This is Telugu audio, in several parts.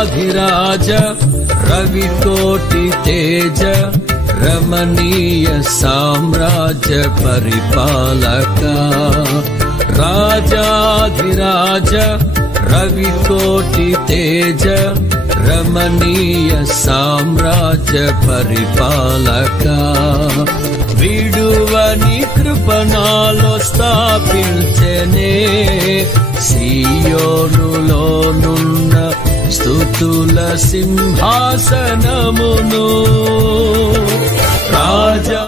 రాజాధిరాజ రవికోటి తేజ రమణీయ సామ్రాజ్య పరిపాలక రాజాధిరాజ రవికోటి తేజ రమణీయ సామ్రాజ్య పరిపాలక విడువని కృపణాలో స్థాపించనే సియోనులోనున్న స్తుతుల సింహాసనమును రాజా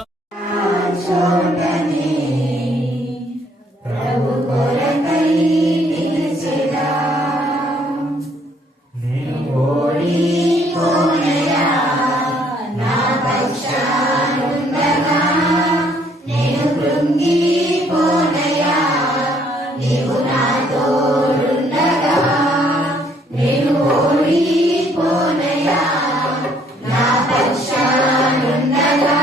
నా పక్షానుండగా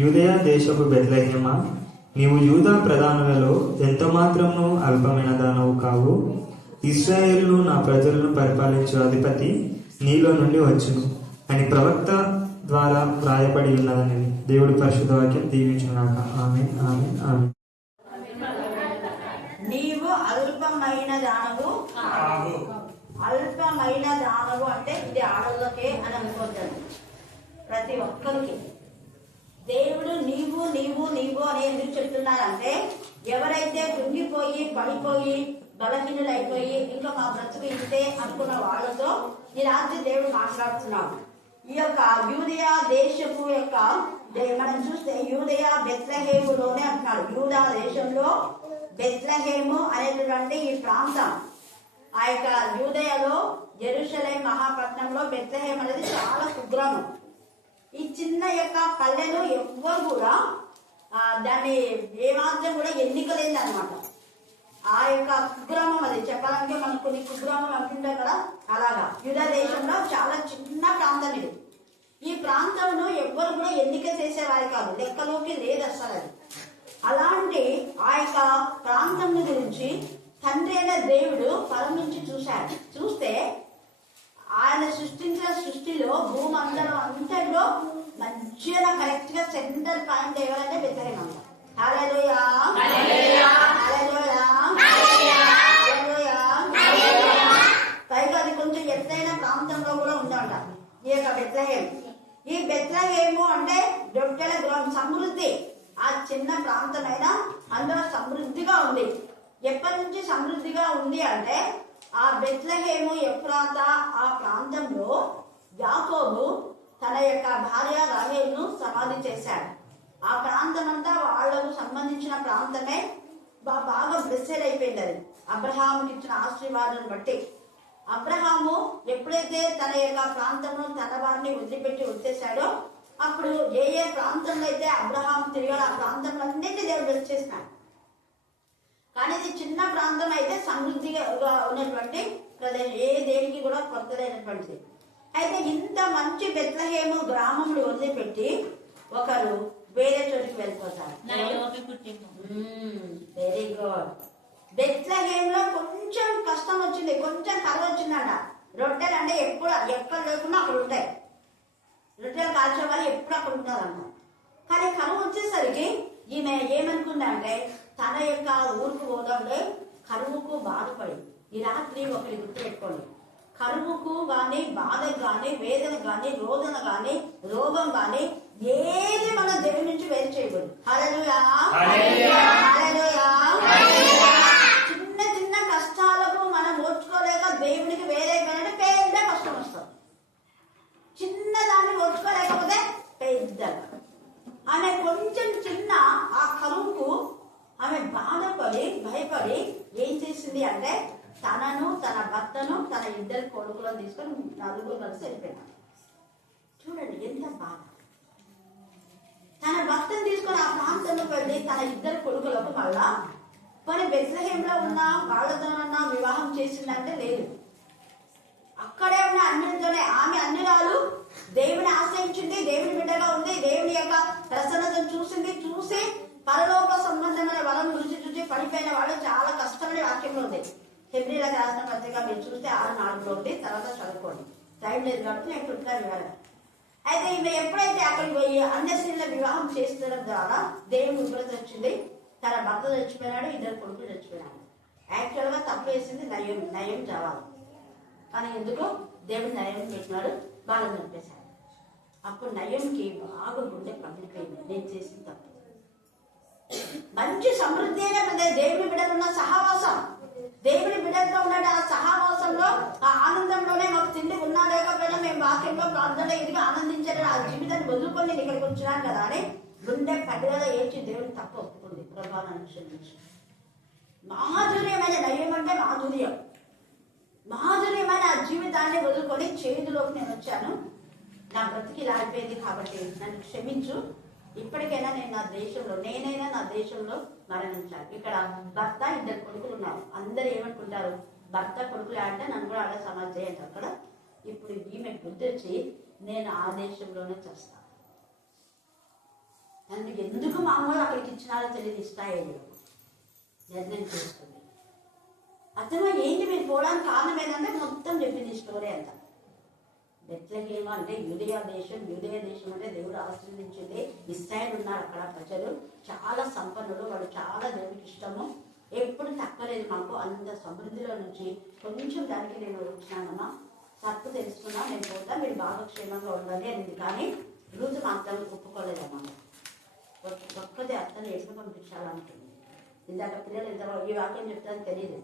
యూదయ దేశపు బెత్లెహేమా, నీవు యూదా ప్రధానులలో ఎంత మాత్రము అల్పమైన దానవు కావు. ఇశ్రాయేలు నా ప్రజలను పరిపాలించు అధిపతి నీలో నుండి వచ్చును అని ప్రవక్త ద్వారా వ్రాయబడి ఉన్నదని దేవుడి పరిశుద్ధ వాక్యం దీవించుగాక. ఆమేన్, ఆమేన్, ఆమేన్. నీవు అల్పమైన దానవు కావు. అల్పమైన దానవు అంటే ఇది ఆడోళ్ళకే అని అనుకోవద్దండి, ప్రతి ఒక్కరికి. దేవుడు నీవు నీవు నీవు అని ఎందుకు చెప్తున్నారంటే, ఎవరైతే కృంగిపోయి పడిపోయి బలహీనులైపోయి ఇంకా మా బ్రతుకు ఇంతే అనుకున్న వాళ్ళతో ఈ రాత్రి దేవుడు మాట్లాడుతున్నాడు. ఈ యొక్క యూదయ దేశపు యొక్క మనం చూస్తే యూదయ బెత్లెహేములోనే అంటున్నాడు. యూదా దేశంలో బెత్లెహేము అనేటువంటి ఈ ప్రాంతం, ఆ యొక్క యూదయలో యెరూషలేం మహాపట్నంలో బెత్లెహేం అనేది చాలా కుగ్రామం. ఈ చిన్న యొక్క పల్లెలు ఎవ్వరు కూడా దాన్ని ఏమాత్రం కూడా ఎన్నికలేదు అనమాట. ఆ యొక్క కుగ్రామం అది చెప్పాలంటే మనకు కొన్ని కుగ్రామం అంటుంటాం కదా, అలాగా యూదా దేశంలో చాలా చిన్న ప్రాంతం ఇది. ఈ ప్రాంతంలో ఎవ్వరు కూడా ఎన్నిక చేసేవారు కాదు, లెక్కలోకి లేదు అసలు అది. అలాంటి ఆ యొక్క ప్రాంతం గురించి తండ్రి అయిన దేవుడు పరమించి చూశాడు. చూస్తే ఆయన సృష్టించిన సృష్టిలో భూమండలం అంతలో మంచిగా కరెక్ట్ గా సెంటర్ పాయింట్ ఎవరంటే బెత్లెహేం అంట. హల్లెలూయా, హల్లెలూయా, హల్లెలూయా. పైగా అది కొంచెం ఎత్తైన ప్రాంతంలో కూడా ఉందంట ఈ యొక్క బెత్లెహేం. ఈ బెత్లెహేము అంటే రొట్టెల గృహం, సమృద్ధి. ఆ చిన్న ప్రాంతమైనా అందులో సమృద్ధిగా ఉంది. ఎప్పటి నుంచి సమృద్ధిగా ఉంది అంటే, ఆ బెత్లెహేము ఎఫ్రాతా ఆ ప్రాంతంలో యాకోబు తన యొక్క భార్య రాహేలును సమాధి చేశాడు. ఆ ప్రాంతం అంతా వాళ్లకు సంబంధించిన ప్రాంతమే. బాగా బ్లెస్సెడ్ అయిపోయింది అది అబ్రహాముకి ఇచ్చిన ఆశీర్వాదం బట్టి. అబ్రహాము ఎప్పుడైతే తన యొక్క ప్రాంతంలో తన వారిని వదిలిపెట్టి వచ్చేసాడో, అప్పుడు ఏ ఏ ప్రాంతంలో అయితే అబ్రహాం తిరిగాడు ఆ ప్రాంతంలో అన్నింటి దేవుడు బ్లెస్ చేసినాడు. కానీ ఇది చిన్న ప్రాంతం అయితే సమృద్ధిగా ఉన్నటువంటి ప్రదేశం, ఏ దేనికి కూడా కొత్తదైనటువంటిది. అయితే ఇంత మంచి బెత్లెహేము గ్రామంలో వదిలిపెట్టి ఒకరు వేరే చోటికి వెళ్ళిపోతారు. Very good. బెత్లెహేమ్ లో కొంచెం కష్టం వచ్చింది, కొంచెం కళ వచ్చిందంట. రొట్టెలు అంటే ఎప్పుడు ఎక్కడ లేకుండా అక్కడ ఉంటాయి, రొట్టెలు కాల్చే వాళ్ళు ఎప్పుడు అక్కడ ఉంటారంట. కానీ కరువు వచ్చేసరికి ఈమె ఏమనుకుందంటే, తన యొక్క ఊరికి పోదాంలే, కరువుకు బాధపడి. ఈ రాత్రి ఒకటి గుర్తుపెట్టుకోండి, కరువుకు గాని బాధకు గాని వేదన గాని రోదన గాని రోగం గాని ఏది మన దేవుడి నుంచి వేరు చేయకూడదు. హల్లెలూయా, హల్లెలూయా. చిన్న చిన్న కష్టాలకు మనం ఓర్చుకోలేక దేవునికి వేరైపోయినట్టు పెద్ద కష్టం వస్తుంది. చిన్న దాన్ని ఓర్చుకోలేకపోతే పెద్దగా. ఆమె కొంచెం చిన్న ఆ కరువుకు ఆమె బాధపడి భయపడి ఏం చేసింది అంటే, తనను తన భర్తను తన ఇద్దరు కొడుకులను తీసుకొని నలుగురు కలిసి వెళ్ళిపోయినారు. చూడండి ఎంత బాధ. తన భర్తను తీసుకొని ఆ ప్రాంతంలో వెళ్ళి తన ఇద్దరు కొడుకులకు మళ్ళా మరి బెత్లెహేంలో ఉన్న వాళ్ళతోనన్నా వివాహం చేసిందంటే లేదు. అక్కడే ఉన్న అన్యులతోనే. ఆమె అన్యురాలు, దేవుని ఆశ్రయించింది, దేవుని బిడ్డగా ఉంది, దేవుని యొక్క ప్రసన్నతను చూసింది. చూసి పరలోక సంబంధమైన వరం రుచి చూసి పడిపోయిన వాళ్ళు చాలా కష్టమని వాక్యంలో ఉంది. హెబ్రీలకు రాసిన పత్రిక మీరు చూస్తే 6:4 ఉంది. తర్వాత చదువుకోండి, టైం లేదు కాబట్టి నేను పుట్టిన వివరణ. అయితే ఈమె ఎప్పుడైతే అక్కడికి పోయి అన్యస్త్రీల వివాహం చేసుకోవడం ద్వారా దేవుని ఉగ్రత వచ్చింది. తన భర్త చచ్చిపోయినాడు, ఇద్దరు కొడుకులు చచ్చిపోయినాడు. యాక్చువల్ గా తప్పు వేసింది నయం జవాబు. కానీ ఎందుకో దేవుడు నయం పెట్టినాడు, వాళ్ళని చంపేశాడు. అప్పుడు నయంకి బాగా గుండె పగిలిపోయింది, నేను చేసిన తప్పు. మంచి సమృద్ధి అయిన దేవుని బిడ్డలున్న సహవాసం, దేవుని బిడ్డలతో ఉన్నాడు. ఆ సహవాసంలో ఆ ఆనందంలోనే మాకు తిండి ఉన్నా లేకపోయినా మేము వాక్యంలో ప్రార్థనలో ఎదిగి ఆనందించారు. ఆ జీవితాన్ని వదులుకొని నేను ఇక్కడికి వచ్చినాను కదా అని గుండె పగిలేలా ఏడ్చి దేవుని తప్పు ఒప్పుకుంది. ప్రభావాన్ని క్షమించి మాధుర్యమైన నయం అంటే మాధుర్యం, మాధుర్యమైన ఆ జీవితాన్ని వదులుకొని చేతిలోకి నేను వచ్చాను. నా బ్రతికి లాగిపోయింది కాబట్టి నన్ను క్షమించు. ఇప్పటికైనా నేను నేనైనా నా దేశంలో మరణించాను. ఇక్కడ భర్త ఇద్దరు కొడుకులు ఉన్నారు. అందరు ఏమనుకుంటారు, భర్త కొడుకులు అంటే నన్ను కూడా అలా సమాధి చేయండి అక్కడ. ఇప్పుడు ఈమె గుర్తొచ్చి నేను ఆ దేశంలోనే చేస్తాను. నన్ను ఎందుకు మామూలు అక్కడికి ఇచ్చినారో తెలియదు ఇస్రాయేలు నిర్ణయం చేసుకుంది. అతను ఏంటి మీరు పోవడానికి కారణం ఏంటంటే మొత్తం చెప్పింది స్టోరీ అంతా. బెత్లెహేము అంటే యూదయ దేశం అంటే దేవుడు ఆశీర్వదించింది. ఇశ్రాయేలు ఉన్నారు అక్కడ ప్రజలు, చాలా సంపన్నులు, వాళ్ళు చాలా దేవుడికి ఇష్టము, ఎప్పుడు తక్కువలేదు మాకు, అంత సమృద్ధిలో నుంచి కొంచెం దానికి నేను వచ్చినానమ్మా, తప్పు తెలుసుకున్నా, నేను పోతా, మీరు బాగా క్షేమంగా ఉండాలి అనేది. కానీ రూతు మాత్రం ఒప్పుకోలేదమ్మా. ఒక్కదే అత్తని ఎప్పుడు పంపించాలనుకుంది. ఇందాక పిల్లలు ఎంత ఈ వాక్యం చెప్తారని తెలియదు,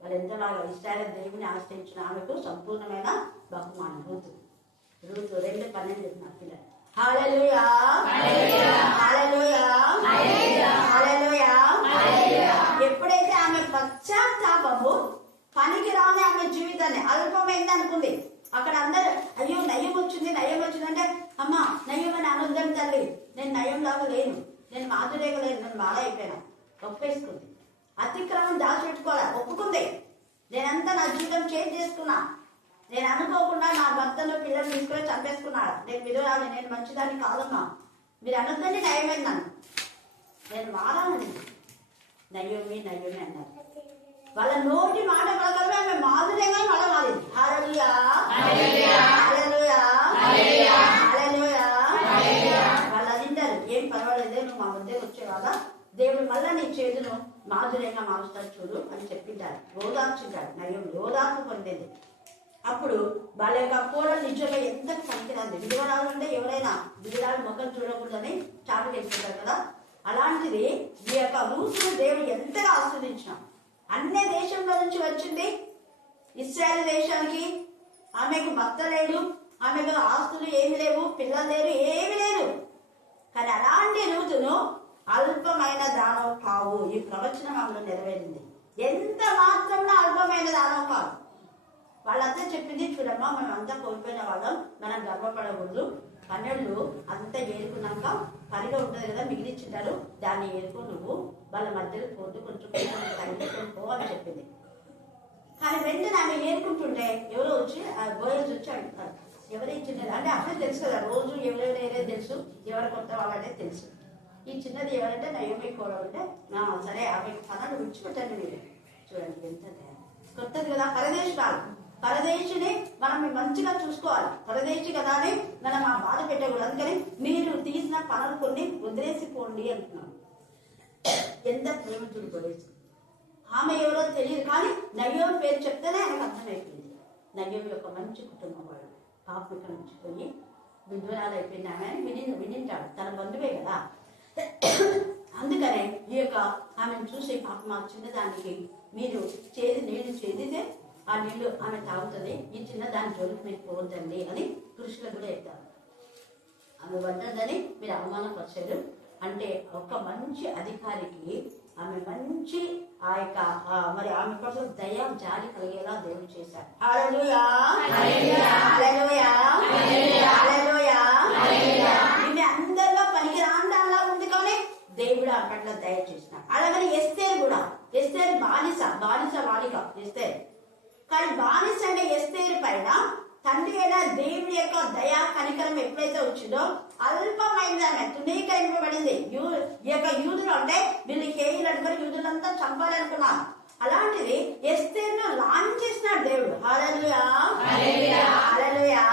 వాళ్ళు ఎంత బాగా ఇష్టాల దేవుని ఆశ్రయించిన ఆమెకు సంపూర్ణమైన బహుమానం. రూతు 2:12 చెప్తున్నారు పిల్లలు. హల్లెలూయా హల్లెలూయా హల్లెలూయా. ఎప్పుడైతే ఆమె పశ్చాత్తాపము పనికి రాని ఆమె జీవితాన్ని అల్పమైంది అనుకుంది, అక్కడ అందరూ అయ్యో నయ్యం వచ్చింది అంటే అమ్మ నయ్యం అని అనొద్దాం తల్లి, నేను నయ్యం లాగా లేను, నేను మాధురేగా లేను, నేను బాగా అయిపోయినా ఒప్పేసుకుంది. అతిక్రమం దాచిపెట్టుకోవాలి, ఒప్పుకుంది. నేనంతా నా జీవితం చేంజ్ చేసుకున్నా, నేను అనుకోకుండా నా భర్తను పిల్లలు తీసుకొని చంపేసుకున్నాడు, నేను విధురాలి, నేను మంచిదాన్ని కాదమ్మా, మీరు అనొద్దని నయమైంది నన్ను, నేను మారాలని నయ్యోమి అన్నారు. వాళ్ళ నోటి మాట పలకలమే ఆమె మాధుర్యంగా మలవాలి. హల్లెలూయా హల్లెలూయా హల్లెలూయా. వాళ్ళు అదింటారు, ఏం పర్వాలేదే, నువ్వు మా మధ్యకి వచ్చేవాళ్ళ దేవుడు మళ్ళా నీ చేతును మాధుర్యంగా మారుస్తాడు చూడు అని చెప్పింటారు, ఓదార్చుంటాడు. నయం ఓదార్పు పొందేది. అప్పుడు వాళ్ళ యొక్క కోడలు నిజంగా ఎంత పనికిరాంది. విధవరాలు అంటే ఎవరైనా విధవరాలు ముఖం చూడకూడదని చాటుకు వేసుకుంటారు కదా, అలాంటిది ఈ యొక్క రూతును దేవుడు ఎంతగా ఆస్వాదించినాం. అన్ని దేశంలో నుంచి వచ్చింది ఇశ్రాయేలు దేశానికి. ఆమెకు భర్త లేడు, ఆమెకు ఆస్తులు ఏమి లేవు, పిల్లలు లేరు, ఏమి లేదు. కానీ అలాంటి రూతును అల్పమైన దానం కావు, ఈ ప్రవచనం ఆమెలో నెరవేరింది. ఎంత మాత్రం అల్పమైన దానం కాదు. వాళ్ళంతా చెప్పింది, చూడమ్మా మనం అంతా కోల్పోయిన వాళ్ళం, మనం గర్వపడకూడదు, 12 అంతా ఏరుకున్నాక పనిగా ఉంటుంది కదా మిగిలిచ్చింటారు, దాన్ని ఏరుకో, నువ్వు వాళ్ళ మధ్యలో పోతూ కొంచెం తగ్గించుకొని పో అని చెప్పింది. కానీ వెంటనే ఆమె ఏరుకుంటుంటే ఎవరో వచ్చి బోయల్స్ వచ్చి అడుగుతారు, ఎవరు ఇచ్చింది అంటే అప్పుడే తెలుసు కదా, రోజు ఎవరెవరు తెలుసు, ఎవరు కొత్త వాళ్ళనేది తెలుసు. ఈ చిన్నది ఎవరంటే నయోమి కోడలంటే సరే ఆమె పనులు విడిచిపెట్టండి మీరు. చూడండి ఎంత కొత్తది కదా, పరదేశిని మనం మంచిగా చూసుకోవాలి, పరదేశి కదా అని మనం ఆ బాధ పెట్టకూడదు. అందుకని మీరు తీసిన పనులు కొన్ని వదిలేసిపోండి అంటున్నాం. ఎంత ప్రేమ చూడుకోలేదు. ఆమె ఎవరో తెలియదు, కానీ నయోమి పేరు చెప్తేనే ఆయనకు అర్థమైపోయింది. నయోమి యొక్క మంచి కుటుంబం వాడు, పాప ఇక్కడ నుంచి పోయి విధ్వరాలు అయిపోయింది ఆమె అని వినింటాడు, తన బంధువే కదా. అందుకనే ఈ యొక్క ఆమెను చూసి పాప మా చిన్నదానికి మీరు నేను చేదితే ఆ నీళ్లు ఆమె తాగుతుంది, ఈ చిన్నదాని జోలికి మీరు పోవద్దండి అని పురుషులకు కూడా చెప్తారు. ఆమె పడ్డదని మీరు అవమానపరిచారు అంటే ఒక మంచి అధికారికి ఆమె మంచి ఆ యొక్క మరి ఆమె పట్ల దయ జాలి కలిగేలా దేవుడు చేశారు. హల్లెలూయా హల్లెలూయా హల్లెలూయా. ఈమె అందరిలో పనికి రాండాలా ఉంది కానీ దేవుడు ఆ పట్ల దయ చేసినాడు. అలాగని ఎస్తేరు కూడా, ఎస్తేరు బానిస వాడిక ఎస్తేరు, కానీ బానిస అంటే ఎస్తేరు పైన తండ్రి అయిన దేవుడి యొక్క దయా కనికరం ఎప్పుడైతే వచ్చిందో అల్పమైంది, ఆమె తునీకరింపబడింది. ఈ యొక్క యూదులు అంటే వీళ్ళు హేయులు అనుకుని యూదులంతా చంపాలనుకున్నారు. అలాంటిది ఎస్తేరును లాంచ్ చేసినాడు దేవుడు. హల్లెలూయా హల్లెలూయా.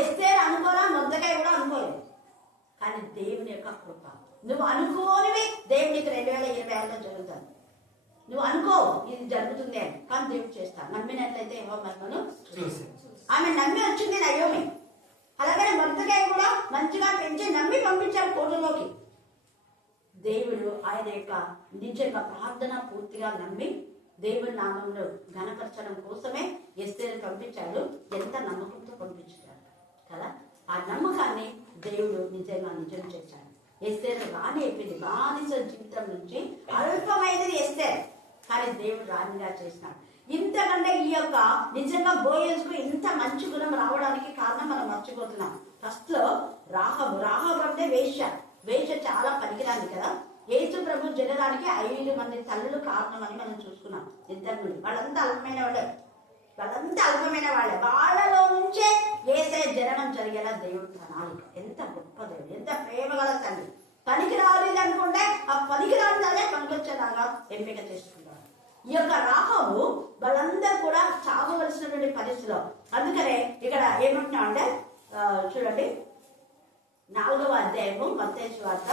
ఎస్తేరు అనుకోరా, మొద్దకాయ కూడా అనుకోలేదు, కానీ దేవుని యొక్క కృప. నువ్వు అనుకోనివి దేవునికి 2026లో జరుగుతాను. నువ్వు అనుకో ఇది జరుగుతుంది అని, కానీ దేవుడు చేస్తాను. నమ్మినట్లయితే ఏమో మనం ఆమె నమ్మి వచ్చింది నయోమి. అలాగనే మొద్దకాయ కూడా మంచిగా పెంచి నమ్మి పంపించారు కోటలోకి. దేవుడు ఆయన యొక్క నిజంగా ప్రార్థన పూర్తిగా నమ్మి దేవుడి నామంలో ఘనపరచడం కోసమే ఎస్తేరు పంపించాడు. ఎంత నమ్మకంతో పంపించాడు కదా, ఆ నమ్మకాన్ని దేవుడు నిజం చేశాడు. ఎస్తేరు రాణి అయిపోయింది, బానిస జీవితం నుంచి అల్పమైనది ఎస్తేరు, కానీ దేవుడు రాణిగా చేసినాడు. ఇంతకంటే ఈ యొక్క నిజంగా బోయజ్కు ఇంత మంచి గుణం రావడానికి కారణం మనం మర్చిపోతున్నాం. ఫస్ట్ లో రాహబు అంటే వేశ్య చాలా పనికిరాంది కదా. యేసు ప్రభు జనరానికి 5 మంది తల్లులు కారణం అని మనం చూసుకున్నాం. ఇద్దరు నుండి వాళ్ళంతా అల్పమైన వాళ్ళే. వాళ్ళంతా అల్పమైన వాళ్ళే. వాళ్ళలో నుంచే యేసయ్య జననం జరిగేలా దేవుడు ప్రణాళిక. ఎంత గొప్ప దేవుడు, ఎంత ప్రేమ గల తండ్రి. పనికి రాలేదు అనుకుంటే ఆ పనికి రానిదానే పనికొచ్చేలాగా ఎంపిక చేసుకుంటారు. ఈ యొక్క రాహాబు వాళ్ళందరూ కూడా చావవలసినటువంటి పరిస్థితిలో. అందుకనే ఇక్కడ ఏమంటున్నా అంటే చూడండి 4వ అధ్యాయము మత్తయి సువార్త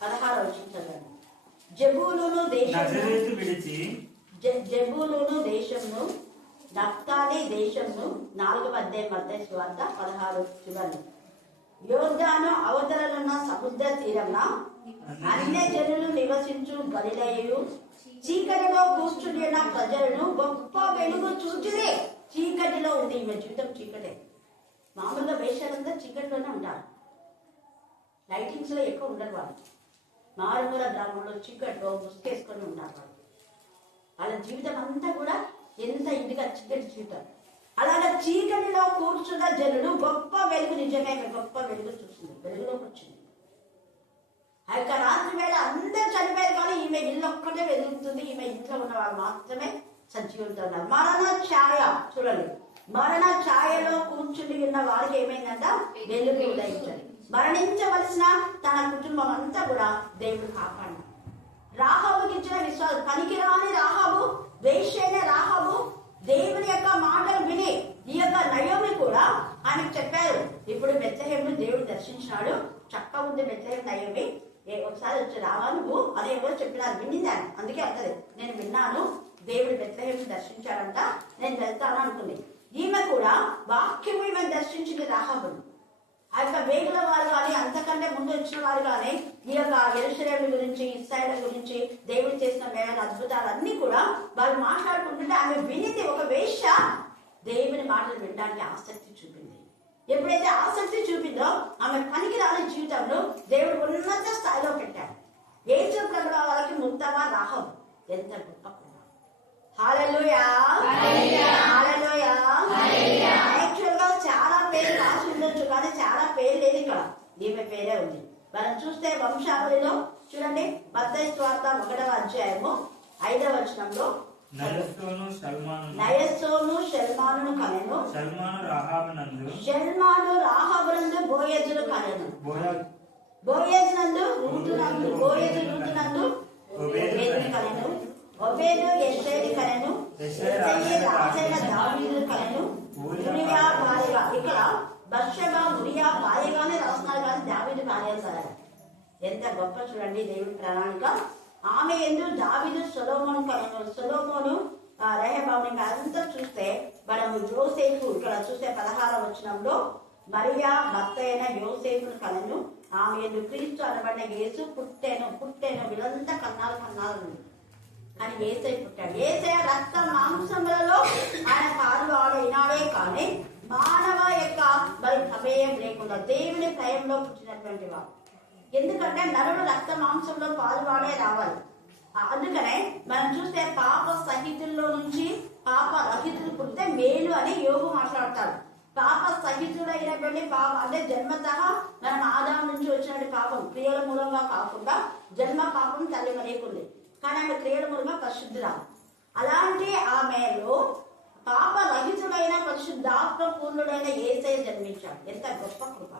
16వ వచనం చదవండి. జెబూలూను దేశమును నఫ్తాలి దేశమును 4వ అధ్యాయం మత్తయి సువార్త 16 చూడండి. యోర్దాను అవతలనున్న సముద్ర తీరమున అన్యజనులు నివసించు గలిలయయు చీకటిలో కూర్చుని ఉన్న ప్రజలను గొప్ప వెలుగు చూచిరే. చీకటిలో ఉంది, ఈమె జీవితం చీకటే. మామూలుగా వేషాలంతా చీకటిలోనే ఉంటారు, లైటింగ్స్ లో ఎక్కువ ఉండరు వాళ్ళు. మారుమూల గ్రామంలో చీకట్లో ముసుకేసుకొని ఉంటారు వాళ్ళు. వాళ్ళ జీవితం అంతా కూడా ఎంత ఇంటిగా చీకటి జీవితం. అలాగే చీకటిలో కూర్చున్న జనులు గొప్ప వెలుగు, నిజంగా గొప్ప వెలుగు చూస్తుంది, వెలుగులోకి వచ్చింది. ఆ యొక్క రాత్రి వేళ అందరూ చనిపోయారు, కానీ ఈమె ఇల్లు ఒక్కటే వెలుగుతుంది. ఈమె ఇంట్లో ఉన్న వాళ్ళు మాత్రమే సజీవంతో ఉన్నారు. మరణ ఛాయ చూడండి, మరణ ఛాయలో కూర్చుని ఉన్న వారికి ఏమైందంట, వెలుగు ఉదయించాలి. మరణించవలసిన తన కుటుంబం అంతా కూడా దేవుడు కాపాడు. రాహాబుకి ఇచ్చిన విశ్వాసం, పనికిరాని రాహాబు, వేశ్యైన రాహాబు దేవుని యొక్క మాటలు విని ఈ యొక్క నయోమి కూడా ఆమెకు చెప్పారు. ఇప్పుడు బెత్లెహేమును దేవుడు దర్శించినాడు, చక్కగా ఉంది బెత్లెహేం నయోమి, ఒకసారి వచ్చి రావా నువ్వు అని ఎవరో చెప్పినారు, వినిందాను. అందుకే అంటది, నేను విన్నాను దేవుడు బెత్లెహేమును దర్శించాడంట, నేను వెళ్తాను అనుకుంది. ఈమె కూడా వాక్యం ఈమె దర్శించింది రాహాబును. ఆ యొక్క వేగుల వారు కానీ, అంతకంటే ముందు వచ్చిన వారు కానీ ఈ యొక్క యెరూషలేము గురించి, ఇశ్రాయేలు గురించి, దేవుడు చేసిన మేళ అద్భుతాలు అన్ని కూడా వాళ్ళు మాట్లాడుకుంటుంటే ఆమె వినింది. ఒక వేశ్య దేవుని మాటలు వినడానికి ఆసక్తి చూపింది. ఎప్పుడైతే ఆసక్తి చూపిందో ఆమె పనికి రాని జీవితంలో దేవుడు ఉన్నత స్థాయిలో పెట్టాడు. యేసు ప్రభువు వాళ్ళకి ముత్తమ రాహాబు ఎంత గొప్ప. హల్లెలూయా, హల్లెలూయా. యాక్చువల్ గా చాలా పేరు రాసి ఉండొచ్చు, కానీ చాలా పేరు లేదు ఇక్కడ, ఈమె పేరే ఉంది. మనం చూస్తే వంశావళిలో చూడండి, మత్తయి సువార్త 1వ అధ్యాయము 5వ వచనంలో నయస్సోను షల్మానును కనెను, షల్మాను రాహాబునందు బోయజును కనెను, బోయజునందు రూతునందు, బోయజు రూతునందు ఓబేదును కనెను, ఓబేదు యెస్సేని కనెను, యెస్సయి రాజైన దావీదును కనెను, ఉరియా భార్యగా. ఇక్కడ బత్షెబా ఉరియా భార్యగానే రాస్తున్నారు, కానీ దావీదు భార్య సార్. ఎంత గొప్ప చూడండి దేవుడి ప్రణాళిక. ఆమె ఎందుకు దావీదు సొలొమోను కనెను, సొలొమోను రెహబాముని అంతా చూస్తే మనము యోసేపు ఇక్కడ చూస్తే 16వ వచనంలో మరియా భర్త అయిన యోసేపును కనెను, ఆమె ఎందుకు క్రీస్తు అనబడిన యేసు పుట్టెను. వీళ్ళంతా కన్నాలు కానీ యేసయ్య పుట్టాడు. యేసయ్య రక్త మాంసములలో ఆయన పాలువాడైనాడే కానీ మానవ యొక్క మరి ప్రమేయం లేకుండా దేవుని భయంలో పుట్టినటువంటి వాడు. ఎందుకంటే నరుడు రక్త మాంసంలో పాలువాడే రావాలి. అందుకనే మనం చూస్తే పాప సహితుల్లో నుంచి పాప రహితులు పుడితే మేలు అని యోగు మాట్లాడతాడు. పాప సహితుడైనటువంటి పాపం అంటే జన్మతః మనం ఆదాం నుంచి వచ్చినటువంటి పాపం క్రియల మూలంగా కాకుండా జన్మ పాపం తల్లి లేకుంది, కానీ ఆమె క్రియల మూలంగా పరిశుద్ధురాలు. అలాంటి ఆమెలో పాప రహితుడైన పరిశుద్ధాత్మ పూర్ణుడైన యేసయ్య జన్మించాడు. ఎంత గొప్ప కృప.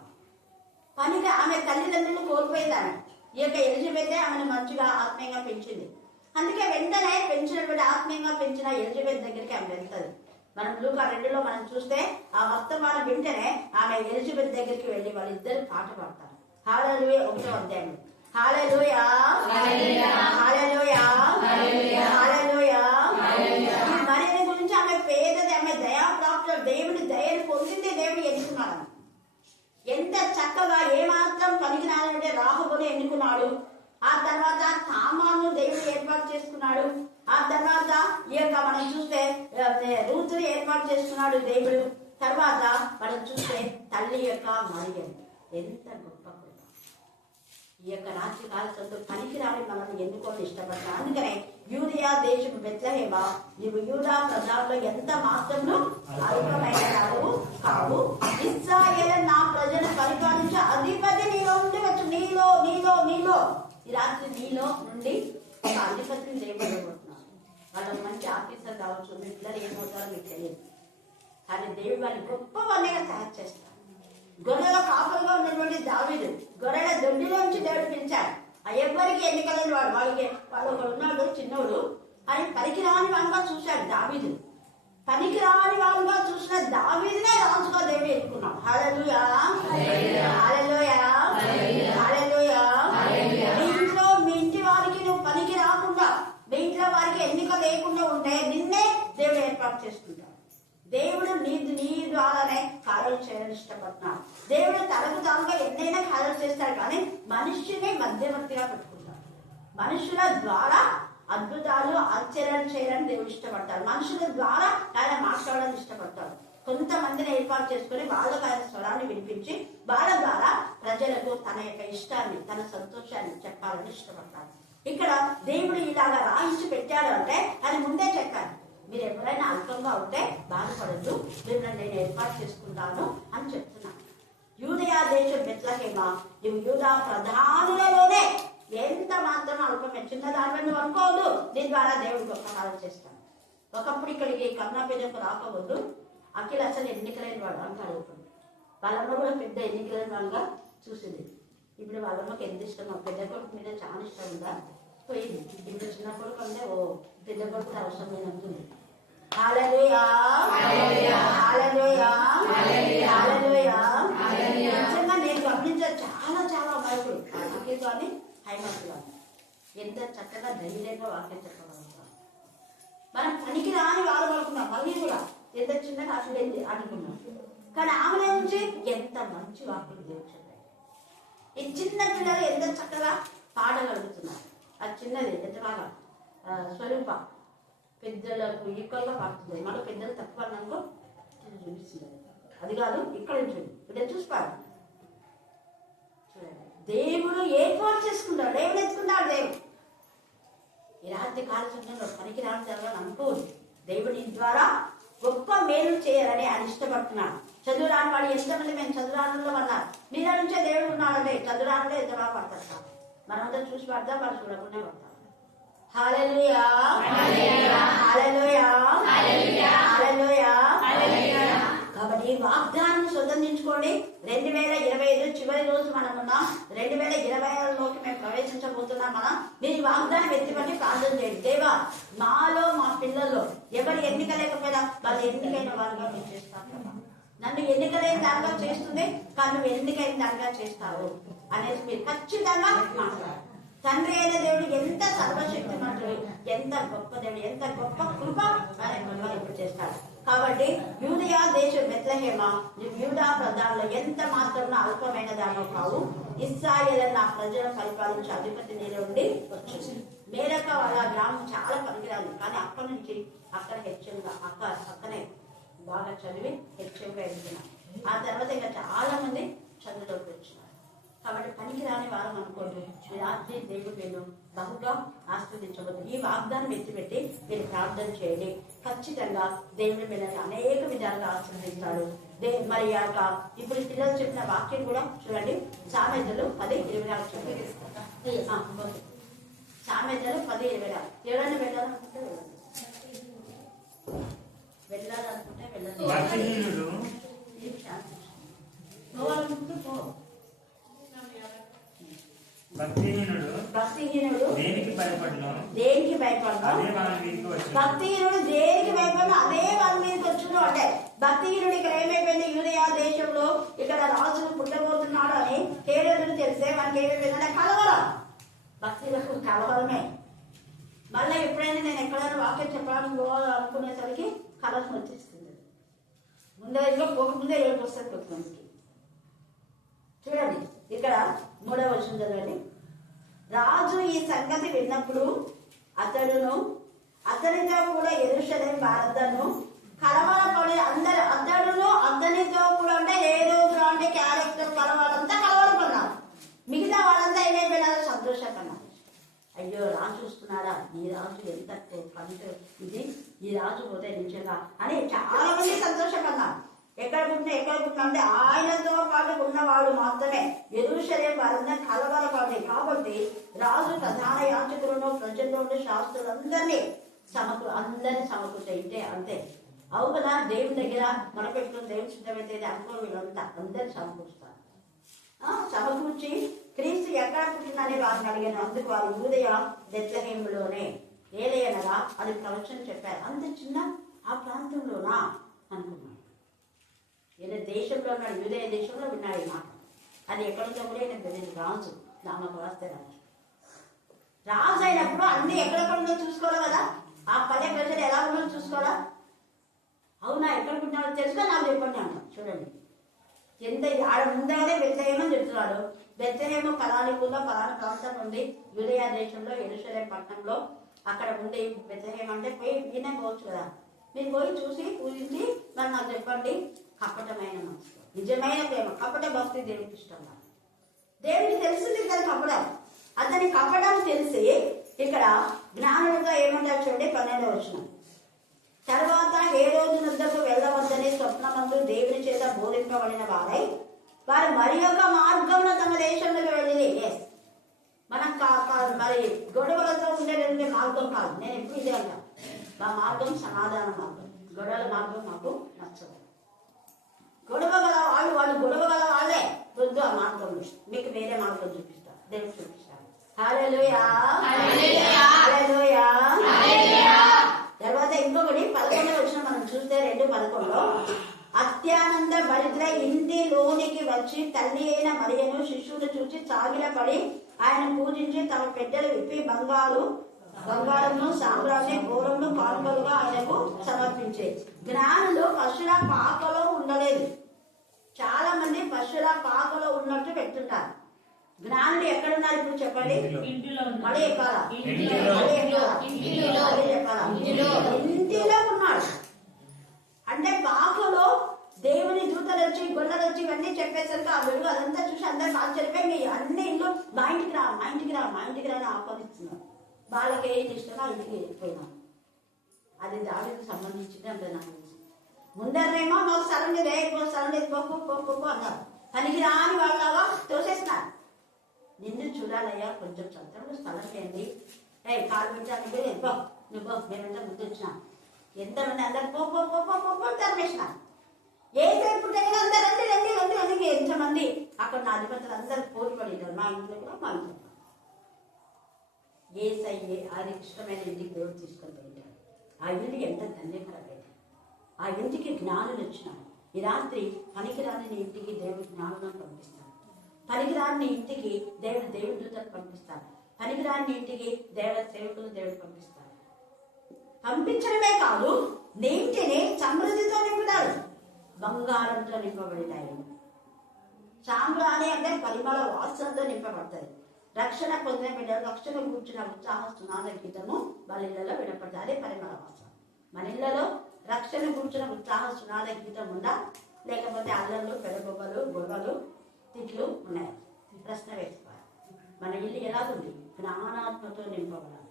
పనిగా ఆమె తల్లిదండ్రులు కోల్పోయిందామె. ఈ యొక్క ఎలిజబెతే ఆమెను మంచిగా ఆత్మీయంగా పెంచింది. అందుకే వెంటనే పెంచినటువంటి ఆత్మీయంగా పెంచిన ఎలిజబెత్ దగ్గరికి ఆమె వెళ్తుంది. మనం లూకా 2లో మనం చూస్తే ఆ వర్తమానం వెంటనే ఆమె ఎలిజబెత్ దగ్గరికి వెళ్ళి వాళ్ళిద్దరు పాట పాడతారు. హల్లెలూయా 1వ అధ్యాయం. హల్లెలూయా, హల్లెలూయా, హల్లెలూయా. మరియ గురించి ఆమె పేదది, ఆమె దయాప్రాప్తులు, దేవుని దయను పొందింది, దేవుడు ఎన్నుకున్నాడు. ఎంత చక్కగా ఏమాత్రం పనికిరాలంటే రాహబును ఎన్నుకున్నాడు. ఆ తర్వాత తామాను దేవుడు ఏర్పాటు చేసుకున్నాడు. ఆ తర్వాత ఈ యొక్క మనం చూస్తే రూతుని ఏర్పాటు చేసుకున్నాడు దేవుడు. తర్వాత మనం చూస్తే తల్లి యొక్క మరియ. ఎంత గొప్ప గొప్ప ఈ యొక్క రాత్రి కాలంలో పనికిరాని మనం ఎన్నుకొని ఇష్టపడతాం. అందుకనే యూరియా దేశము బెత్లెహేమా, నీవు యూదా ప్రజల్లో ఎంత మాత్రము అల్పమైన వాడు కావు. ఇశ్రాయేలు నా ప్రజలను పరిపాలించే అధిపతి నీలో ఉండి వచ్చు. నీలో నీలో నీలో ఈ రాత్రి నీలో నుండి ఒక అధిపతిని చేయబడబోతున్నాను. వాళ్ళకు మంచి ఆఫీసర్ కావచ్చు, మీ పిల్లలు ఏమవుతారో మీకు తెలియదు. కానీ దేవుడు వారిని గొప్పవాడిగా తయారు చేస్తాడు. గొర్రెల కాపలుగా ఉన్నటువంటి దావీదు గొర్రెల దొడ్డిలోంచి దేవుడు పిలిచాడు. ఎవరికి ఎన్నికలని వాడు ఒకడు ఉన్నాడు చిన్నోడు, అని పనికిరాని వాళ్ళుగా చూశాడు దావీదు. పనికిరాని వాళ్ళుగా చూసిన దావీదునే రాజుగా దేవుడు ఎన్నుకున్నాడు. హల్లెలూయా, హల్లెలూయా, హల్లెలూయా. మీ ఇంట్లో మీ ఇంటి వారికి నువ్వు పనికి రాకుండా, మీ ఇంట్లో వారికి ఎన్నిక లేకుండా ఉంటే నిన్నే దేవుడు ఏర్పాటు చేసుకుంటాడు. దేవుడు నీ ద్వారానే కార్యాలు చేయాలని ఇష్టపడుతున్నాడు. దేవుడు తనకు తానుగా ఎన్నైనా కార్యాలు చేస్తాడు, కానీ మనిషిని మధ్యవర్తిగా పెట్టుకుంటాడు. మనుషుల ద్వారా అద్భుతాలు ఆశ్చర్యాలు చేయాలని దేవుడు ఇష్టపడతాడు. మనుషుల ద్వారా ఆయన మాట్లాడాలని ఇష్టపడతాడు. కొంతమందిని ఏర్పాటు చేసుకుని వాళ్ళకు ఆయన స్వరాన్ని వినిపించి వాళ్ళ ద్వారా ప్రజలకు తన యొక్క ఇష్టాన్ని, తన సంతోషాన్ని చెప్పాలని ఇష్టపడతాడు. ఇక్కడ దేవుడు ఇలాగా రాయించి పెట్టాడు అంటే ఆయన ముందే చెప్పాడు, మీరు ఎవరైనా అల్పంగా ఉంటే బాధపడద్దు, మిమ్మల్ని నేను ఏర్పాటు చేసుకుంటాను అని చెప్తున్నాను. యూదయా దేశం బెత్లెహేమ, నువ్వు యూదా ప్రధానులలోనే ఎంత మాత్రం అల్పమే, చిన్న దాని నువ్వు అనుకోవద్దు. దీని ద్వారా దేవుడు గొప్ప కార్యం చేస్తాను. ఒకప్పుడు ఇక్కడికి కరుణాపేదకు రాకముందు అఖిల్ అసలు ఎన్నికలేని వాడు అంటాడు. ఇప్పుడు వాళ్ళమ్మ కూడా పెద్ద ఎన్నికలేని వాళ్ళగా చూసింది. ఇప్పుడు వాళ్ళమ్మకి ఎంత ఇష్టం, పెద్ద కొడుకు మీద చాలా ఇష్టం ఉందా పోయింది. ఇప్పుడు చిన్న కొడుకు అంటే ఓ పెద్ద కొడుకు అవసరం లేనంటుంది. హల్లెలూయా, హల్లెలూయా, హల్లెలూయా. నిజంగా నేను గమనించే చాలా చాలా అమాయకుడు అఖిల్ కానీ హైమత్ కానీ ఎంత చక్కగా ధైర్యంగా వాక్యం చెప్పగలుగుతాం. మనం పనికి రాని వాళ్ళు అనుకున్నాం, మళ్ళీ కూడా ఎంత చిన్నగా అసలు అనుకున్నాం. కానీ ఆమె నుంచి ఎంత మంచి వాక్కులు దేవుడు చెప్పాడు. ఈ చిన్న పిల్లలు ఎంత చక్కగా పాడగలుగుతున్నారు. అది చిన్నది ఎంత బాగా స్వరూప పెద్దలకు ఈక్వల్గా పాడుతుంది. మళ్ళీ పెద్దలు తక్కువ అన్నాకో చూపిస్తుంది. అది కాదు, ఇక్కడ చూడండి, ఇక్కడ చూసిపాడు చూడండి. దేవుడు ఏర్పాటు చేసుకుంటాడు, దేవుడు ఎత్తుకుంటాడు. దేవుడు ఈ రాత్రి కాల సమయంలో పనికి రాని జరగాలని అనుకోదు. దేవుడి ద్వారా గొప్ప మేలు చేయాలని ఆయన ఇష్టపడుతున్నాడు. చదువు రాని వాడు ఎంతమంది మేము చదువురానుల్లో అన్నారు. మీలో నుంచే దేవుడు ఉన్నాడంటే చదువురానులో ఎంత బాగా పడతారు. మనంతా చూసి పడతాం, వాడు చూడకుండా పడతాం. హల్లెలూయా, హల్లెలూయా, హల్లెలూయా. కాబట్టి వాగ్దానం స్వతంత్రించుకోండి. 2025 చివరి రోజు మనం ఉన్నాం. 2026లోకి మేము ప్రవేశించబోతున్నాం. మనం మీ వాగ్దానం ఎత్తిపట్టి ప్రార్థన చేయండి. దేవా, మాలో మా పిల్లల్లో ఎవరు ఎన్నిక లేకపోయినా వాళ్ళు ఎన్నికైన వారుగా మేము చేస్తాం కదా. నన్ను ఎన్నికలైన దానిగా చేస్తుంది, కానీ నువ్వు ఎన్నికైన దానిగా చేస్తావు అనేది మీరు ఖచ్చితంగా మాట్లాడారు. తండ్రి అయిన దేవుడు ఎంత సర్వశక్తిమంతుడు, ఎంత గొప్ప దేవుడు, ఎంత గొప్ప కృప ఆయన ఇప్పుడు చేస్తాడు. కాబట్టి యూదయా దేశం బెత్లెహేమ, యూదా ప్రధానులు ఎంత మాత్రం అల్పమైన దానో కావు. ఇశ్రాయేలు నా ప్రజలను పరిపాలించే అధిపతి నేను ఉండి వచ్చింది. మేరక వాళ్ళ గ్రామం చాలా పనికిరాదు, కానీ అక్కడి నుంచి అక్కడ హెచ్ఎంగా అక్కనే బాగా చదివి హెచ్ఎంగా ఎదుగుతున్నారు. ఆ తర్వాత ఇంకా చాలా మంది చదువులోకి వచ్చినారు. కాబట్టి పనికిరాని వారం అనుకోండి. ఈ రాత్రి దేవుడు నేను బహుగా ఆస్వాదించబోదు. ఈ వాగ్దానం ఎత్తిపెట్టి మీరు ప్రార్థన చేయండి. ఖచ్చితంగా దేవుడు మిమ్మల్ని అనేక విధాలుగా ఆశీర్వదిస్తాడు. మరి యొక్క ఇప్పుడు పిల్లలు చెప్పిన వాక్యం కూడా చూడండి. సామెతలు 10:24 చెప్పండి. సామెతలు 10:24. ఎవరైనా వెళ్ళాలనుకుంటే వెళ్ళండి, పోవాలనుకుంటే పో. భక్తిహీనుడు దేనికి భయపడను, భక్తిహీనుడు దేనికి భయపడను అదే వాళ్ళ మీదకి వచ్చును. అంటే భక్తిహీనుడు ఇక్కడ ఏమైపోయింది, యూదయా దేశంలో ఇక్కడ రాజు పుట్టబోతున్నాడు అని హేరోదుకు తెలిస్తే మనకి ఏమైపోయిందంటే కలవరం. భక్తులకు కలవరమే. మళ్ళీ ఎప్పుడైనా నేను ఎక్కడైనా వాక్యం చెప్పడానికి అనుకునేసరికి కలవరం వచ్చేస్తుంది. ముందే పోకముందే ఏడుపు వస్తుంది కొంతమందికి. చూడండి ఇక్కడ 3వ వచనం చదవండి. రాజు ఈ సంగతి విన్నప్పుడు అతనితో కూడా యెరూషలేము వారందరూ కలవరపడి అతడును అతనితో కూడా అంటే ఏదో అంటే క్యారెక్టర్ కలవాలంతా కలవరపడినారు. మిగతా వాళ్ళంతా ఏమైపోయినారో సంతోషపడినారు. అయ్యో రాజు చూస్తున్నారా, ఈ రాజు ఎంత ఇది, ఈ రాజు పోతే నిజంగా అని చాలా మంది సంతోషపడినారు. ఎక్కడ పుట్టినా అంటే ఆయనతో పాటు ఉన్నవాడు మాత్రమే యెరూషలేము వారందరూ కలవరపడి. కాబట్టి రాజు ప్రధాన యాజకులను ప్రజల్లో శాస్త్రులందరినీ అందరినీ సమకూర్చే అంతే. అవు కదా, దేవుని దగ్గర మొరపెట్టుకుని దేవుని సిద్ధమైతే అనుకో వీళ్ళంతా అందరినీ సమకూరుస్తారు. సమకూర్చి క్రీస్తు ఎక్కడ పుట్టిందని వారిని అడిగాను. అందుకు వారు యూదయ బెత్లెహేములోనే ఏలయనగా అది ప్రవచనం చెప్పారు. అంత చిన్న ఆ ప్రాంతంలోనా అనుకున్నాను. ఏదో దేశంలో ఉన్నాడు, యూదయ దేశంలో విన్నాడు ఈ మాట. అది ఎక్కడితో కూడా నేను తెలియదు. రాజు నామకు వస్తే రాజు అయినప్పుడు అన్ని ఎక్కడెక్కడుందో చూసుకోవాలి కదా. ఆ పల్లె ప్రజలు ఎలా ఉన్నదో చూసుకోవాలా. అవునా, ఎక్కడికున్నారో తెలుసుగా నాకు చెప్పండి అంట. చూడండి ఎంత ఆడ ముందరనే బెత్లెహేమని చెప్తున్నాడు. బెత్లెహేము పలాని ఊళ్ళో పలానా ప్రాంతం ఉంది, యూదయ దేశంలో యెరూషలేము పట్టణంలో. అక్కడ ఉంది బెత్లెహేము అంటే పోయి ఈయన పోవచ్చు కదా. మీరు పోయి చూసి పూజించి మరి నాకు చెప్పండి. కపటమైన మనసు, నిజమైన ప్రేమ, కపట భక్తి దేవుడికి ఇష్టం. దేవుడికి తెలిసింది కదా కపడం. అతని కపడం తెలిసి ఇక్కడ జ్ఞానులుగా ఏమంటారు చూడండి 12వ వచనం. తర్వాత హేరోదు వద్దకు వెళ్ళవద్దని స్వప్నమందు దేవుని చేత బోధింపబడిన వారై వారు మరి యొక్క మార్గంలో తమ దేశంలోకి వెళ్ళి. మనం మరి గొడవలతో ఉండేటువంటి మార్గం కాదు. నేను ఎప్పుడు ఇదే అంటాను, మా మార్గం సమాధాన మార్గం. గొడవల మార్గం మాకు నచ్చదు. గొడవ గల వాళ్ళు గొడవ గల వాళ్ళే వద్దు ఆ మార్గంలో. మీకు వేరే మార్గం చూపిస్తారు, దేవుడు చూపిస్తారు. హల్లెలూయా, హల్లెలూయా. తర్వాత ఇంకొకటి 11వ వచనం మనం చూస్తే 2:11 అత్యానంద భరిద్ర ఇంటిలోనికి వచ్చి తల్లి అయిన మరియను శిశువును చూసి చాగిలపడి ఆయన పూజించి తమ పెద్దలు విప్పి బంగారము సామ్రాజ్యం ఘోరమును కానుకలుగా ఆయనకు సమర్పించే. జ్ఞానులు పశువుల పాకలో ఉండలేదు. చాలా మంది పశువుల పాకలో ఉన్నట్టు పెడుతుంటారు. జ్ఞానులు ఎక్కడున్నారు ఇప్పుడు చెప్పండి. మళ్ళీ చెప్పాలా? ఇంటిలో ఉన్నాడు. అంటే పాకలో దేవుని దూతలు వచ్చి గొల్లలు వచ్చి ఇవన్నీ చెప్పేసరికి ఆ వెలుగు అదంతా చూసి అందరు ఆశ్చర్యపోయి అన్ని ఇల్లు మా ఇంటికి రా అని ఆహ్వానిస్తున్నారు. వాళ్ళకి ఏది ఇష్టమో ఆ ఇంటికి వెళ్ళిపోయినాం. అది దాడికి సంబంధించింది అంటే నాకు తెలుసు. ముందరేమో మాకు స్థలం లేదు, స్థలం లేదు పప్పు అన్నారు. పనికి రాని వాళ్ళగా తోసేస్తున్నారు. నిన్ను చూడాలయ్యా, కొంచెం చదువు స్థలం చేయండి, కాలు పెట్టాను నువ్వు మేమంతా ముందు వచ్చినా. ఎంతమంది అందరు పో తరిమేసినారు. ఏ సేపు అందరూ రండి ఎంతమంది అక్కడ నా అధిపతులు అందరూ పోటీ పడినారు. మా ఇంట్లో కూడా మా ఇంట్లో ఏసయ్యే అది ఇష్టమైన ఇంటికి దేవుడు తీసుకొని పోయింటాడు. ఆ ఇల్లు ఎంత ధన్యకరమైంది. ఆ ఇంటికి జ్ఞానులు వచ్చినాడు. ఈ రాత్రి పనికిరాని ఇంటికి దేవుడు జ్ఞానులను పంపిస్తాడు. పనికిరాని ఇంటికి దేవుడు దూతలు పంపిస్తాడు. పనికిరాని ఇంటికి సేవకులు దేవుడు పంపిస్తాడు. పంపించడమే కాదు, నీటిని సమృద్ధితో నింపుతాడు. బంగారంతో నింపబడతాయి. సాంబ్రాణి అంటే పరిమళ వాసనతో నింపబడతాయి. రక్షణ పొందిన బిడ్డలు రక్షణ కూర్చున్న ఉత్సాహ సునాద గీతము వాళ్ళ ఇళ్లలో వినపడతాయి. అదే పరిమళ వాసన. మన ఇళ్లలో రక్షణ కూర్చున్న ఉత్సాహ సునాద గీతం ఉందా, లేకపోతే అల్లర్లు పెడబొబ్బలు గొడవలు తిట్లు ఉన్నాయి? ప్రశ్న వేసుకోవాలి. మన ఇల్లు ఎలాగుంది? జ్ఞానాత్మతో నింపబడాలి.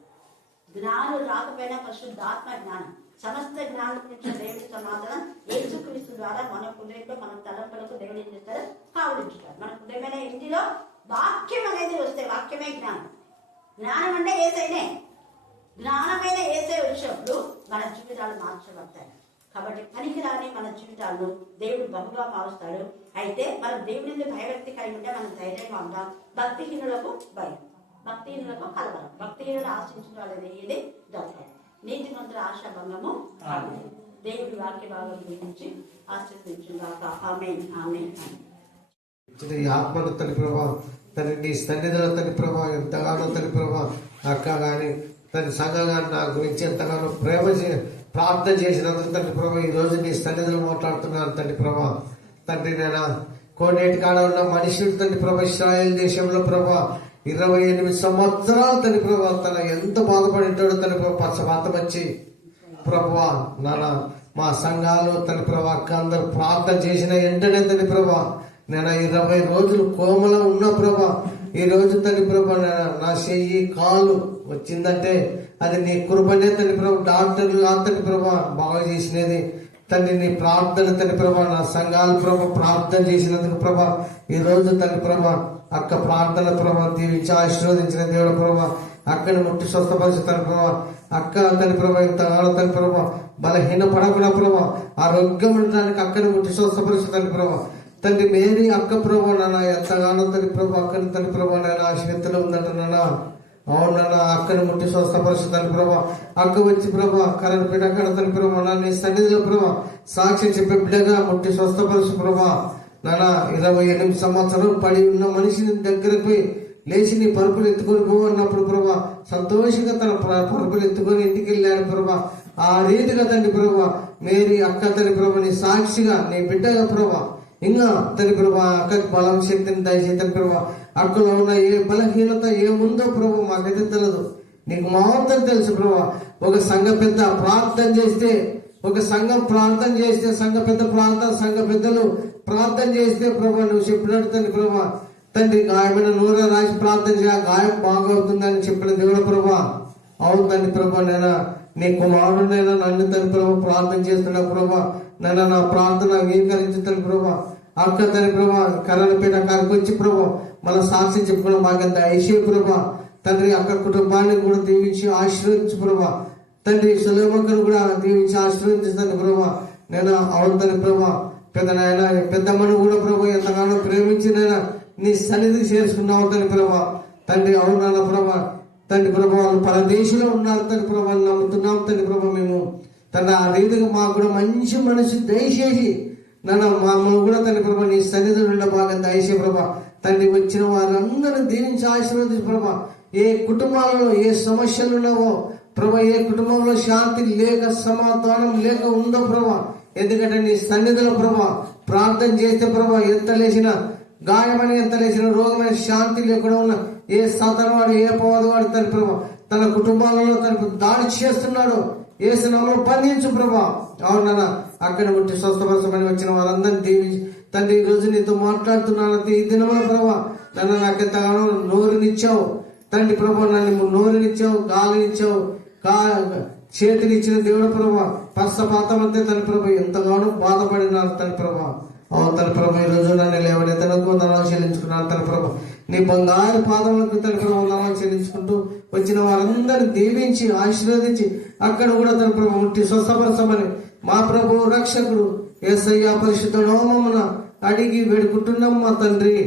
జ్ఞానం రాకపోయినా పరిశుద్ధాత్మ జ్ఞానం, సమస్త జ్ఞానం గురించి దేవుడి సమాధానం యేసుక్రీస్తు ద్వారా మన హృదయంలో మన తలంపులకు దేవుడు ఏం చేస్తారు? కావలించుతారు. మన హృదయమైన ఇంటిలో వాక్యం అనేది వస్తే వాక్యమే జ్ఞానం. జ్ఞానం అంటే ఏసైనే. జ్ఞానమైన ఏసై వచ్చినప్పుడు మన జీవితాలు మార్చబడతాయి. కాబట్టి పనికిరాని మన జీవితాలను దేవుడు బహుగా మారుస్తాడు. అయితే మనం దేవుని భయభక్తి కలిగి ఉంటే మనం ధైర్యంగా ఉంటాం. భక్తిహీనులకు భయం, భక్తిహీనులకు కలవరం, భక్తిహీనులు ఆశించిన వాళ్ళది ఏది దొరకదు. నీతిమంతుల ఆశాభంగము. దేవుడి వాక్య భాగం గురించి ఆశీర్వదించుగాక. ఆమేన్, ఆమేన్. ఆత్మను తల్లి ప్రభా, తన నీ సన్నిధిలో తల్లి ప్రభా ఎంతగానో తల్లి ప్రభా అక్క గాని తన సంఘ గాని నా గురించి ఎంతగానో ప్రార్థన చేసినందుకు తండ్రి ప్రభా ఈ రోజు నీ సన్నిధిలో మాట్లాడుతున్నాను తండ్రి ప్రభా. తండ్రి నేను కోనేటి కాడ ఉన్న మనుషుడు తండ్రి ప్రభా ఇశ్రాయేల్ దేశంలో ప్రభా 28 సంవత్సరాలు తండ్రి ప్రభా తన ఎంత బాధపడింటాడో తండ్రి ప్రభా పక్షపాతం వచ్చి ప్రభా నాన్న మా సంఘాలు తండ్రి ప్రభా అక్క అందరూ ప్రార్థన చేసిన వెంటనే తండ్రి ప్రభా నేను 20 రోజులు కోమలో ఉన్న ప్రభా ఈ రోజు తండ్రి ప్రభా నా చెయ్యి కాలు వచ్చిందంటే అది నీ కృపనే తండ్రి ప్రభా. డాక్టర్లు తండ్రి ప్రభా బాగా చేసినది తండ్రి నీ ప్రార్థన తండ్రి ప్రభా. నా సంఘాల ప్రభా ప్రార్థన చేసినందుకు ప్రభా ఈ రోజు తండ్రి ప్రభా అక్క ప్రార్థన ప్రభా దీవించి ఆశీర్వదించిన దేవుడు ప్రభా అక్కని ముట్టి స్వస్థపరుచుతాను ప్రభా. అక్క తల్లి ప్రభా ఎంతగానో తల్లి ప్రభా బలహీన పడకుండా ప్రభా ఆరోగ్యం ఉండడానికి అక్కని ముట్టి స్వస్థపరుచుతాను ప్రభా. తండ్రి మేరీ అక్క ప్రభా నాన్న ఎంతగానో తల్లి ప్రభా అక్కని తల్లి ప్రభా నాన్న ఆశీర్వదిలో ఉందంట నాన్న. అవునన్నా అక్కని ముట్టి స్వస్థపరుచుతాను ప్రభా. అక్క వచ్చి ప్రభా కరెంట్ అక్కడ తల్లి ప్రభా నాన్న నీ సన్నిధిలో ప్రభా సాక్షి చెప్పే బిడ్డగా ముట్టి స్వస్థపరుచు ప్రభా. నాన్న 28 సంవత్సరాలు పడి ఉన్న మనిషిని దగ్గరకు పోయి లేచి నీ పరుపులు ఎత్తుకొని పో అన్నప్పుడు ప్రభా సంతోషంగా తన పరుపులు ఎత్తుకొని ఇంటికి వెళ్ళాడు ప్రభా. ఆ రీతిగా తండ్రి ప్రభా మేరీ అక్క తల్లి ప్రభా నీ సాక్షిగా నీ బిడ్డగా ప్రభా ఇంకా తల్లి ప్రభా అక్కకి బలం శక్తిని దయచేతని ప్రభా. అక్కలో ఉన్న ఏ బలహీనత ఏముందో ప్రభా మాకైతే తెలియదు, నీకు మాత్రం తెలుసు ప్రభా. ఒక సంఘ పెద్ద ప్రార్థన చేస్తే ఒక సంఘం ప్రార్థన చేస్తే సంఘ పెద్దలు ప్రార్థన చేస్తే ప్రభా నువ్వు చెప్పినట్టు తండ్రి ప్రభా తండ్రి గాయమైన నూనె రాసి ప్రార్థన చేయ గాయం బాగవుతుందని చెప్పిన దేవుడు ప్రభా. అవును తండ్రి ప్రభా నేను నీ కుమారుడైనా నన్ను తండ్రి ప్రభా ప్రార్థన చేస్తున్నా ప్రభా. నన్ను నా ప్రార్థన అంగీకరించుతాను ప్రభా. అక్క తండ్రి ప్రభా కరణపేట కాడికి వచ్చి ప్రభా మన సాక్షి చెప్పుకున్న మాకంత ఐశ్వర్య ప్రభా. తండ్రి అక్క కుటుంబాన్ని కూడా దీవించి ఆశీర్వదించు ప్రభా. తండ్రి సులేమక్కను కూడా దీవించి ఆశీర్వదించుతాను ప్రభా. నేను అవును తండ్రి ప్రభా పెద్దమ్మను కూడా ప్రభా ఎంతగానో ప్రేమించినైనా నీ సన్నిధికి చేర్చుకున్నావు తండ్రి ప్రభా. తండ్రి అవునా ప్రభా తండ్రి ప్రభా వాళ్ళు పరదేశంలో ఉన్నారు తండ్రి ప్రభా నమ్ముతున్నాం తండ్రి ప్రభా. మేము తండ్రి ఆ రీతిగా మాకు కూడా మంచి మనసు దయచేసి నన్ను మమ్మల్ని కూడా తండ్రి ప్రభా నీ సన్నిధిలో ఉండే బాగా దయచే ప్రభా. తండ్రి వచ్చిన వారందరూ దీవించి ఆశీర్వదించు ప్రభా. ఏ కుటుంబాలలో ఏ సమస్యలు ఉన్నావో ప్రభా, ఏ కుటుంబంలో శాంతి లేక సమాధానం లేక ఉందో ప్రభా, ఎందుకంటే నీ సన్నిధిలో ప్రభా ప్రార్థన చేస్తే ప్రభా ఎంత లేచిన గాయమని ఎంత లేచిన రోగమైన శాంతి లేకుండా ఉన్న ఏ సాతనవాడు ఏ అపవాదవాడు తన ప్రభా తన కుటుంబాలలో తన దాడి చేస్తున్నాడు ఏసు నామములో బంధించు ప్రభా. అవునన్నా అక్కడ ఉంటే స్వస్థపరచమని వచ్చిన వారందరినీ దీవించి తండ్రి ఈ రోజు నీతో మాట్లాడుతున్నాను ఈ దినముల ప్రభా. నన్ను నాకు ఎంతగానో నోరునిచ్చావు తండ్రి ప్రభా, నన్ను నోరునిచ్చావు గాలినిచ్చావు చేతినిచ్చిన దేవుడు ప్రభా. పశ్చాత్తాపం అంతే తన ప్రభా ఎంతగానో బాధపడినారు తన ప్రభా. తన ప్రభా ఈ రోజు నన్ను లేవని తనకు వందనాలు చెల్లించుకున్నాను తన ప్రభా. నీ బంగారు పాదములకు తన ప్రభా వందనాలు చెల్లించుకుంటూ వచ్చిన వారందరినీ దీవించి ఆశీర్వదించి అక్కడ కూడా తన ప్రభా ముట్టి స్వస్థపరచమని మా ప్రభు రక్షకుడు యేసయ్య పరిశుద్ధ నామమున అడిగి వేడుకుంటున్నాం మా తండ్రి.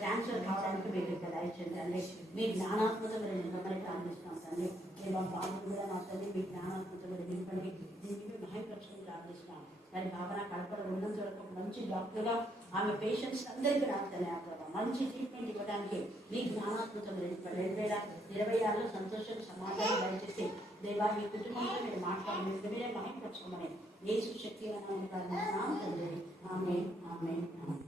ట్రాన్స్ఫర్ కావడానికి మీరు ఇక్కడ దయచేయండి. మీ జ్ఞానాత్మక మీరు నిలబడి ప్రార్థిస్తాం తండ్రి. మేము బాబు కూడా మా తల్లి మీ జ్ఞానాత్మక మీరు నిలబడి దీనికి మహిళపక్షం ప్రార్థిస్తాం. దాని భావన కడపడ ఉండడం చూడక మంచి డాక్టర్గా ఆమె పేషెంట్స్ అందరికీ రాస్తానే మంచి ట్రీట్మెంట్ ఇవ్వడానికి మీ జ్ఞానాత్మక మీరు 2026లో సంతోషం సమాధానం దయచేసి దేవా మీ కుటుంబంలో మీరు మాట్లాడి మీరే మహిళపక్షమని యేసు శక్తి తండ్రి. ఆమేన్ ఆమేన్ ఆమేన్.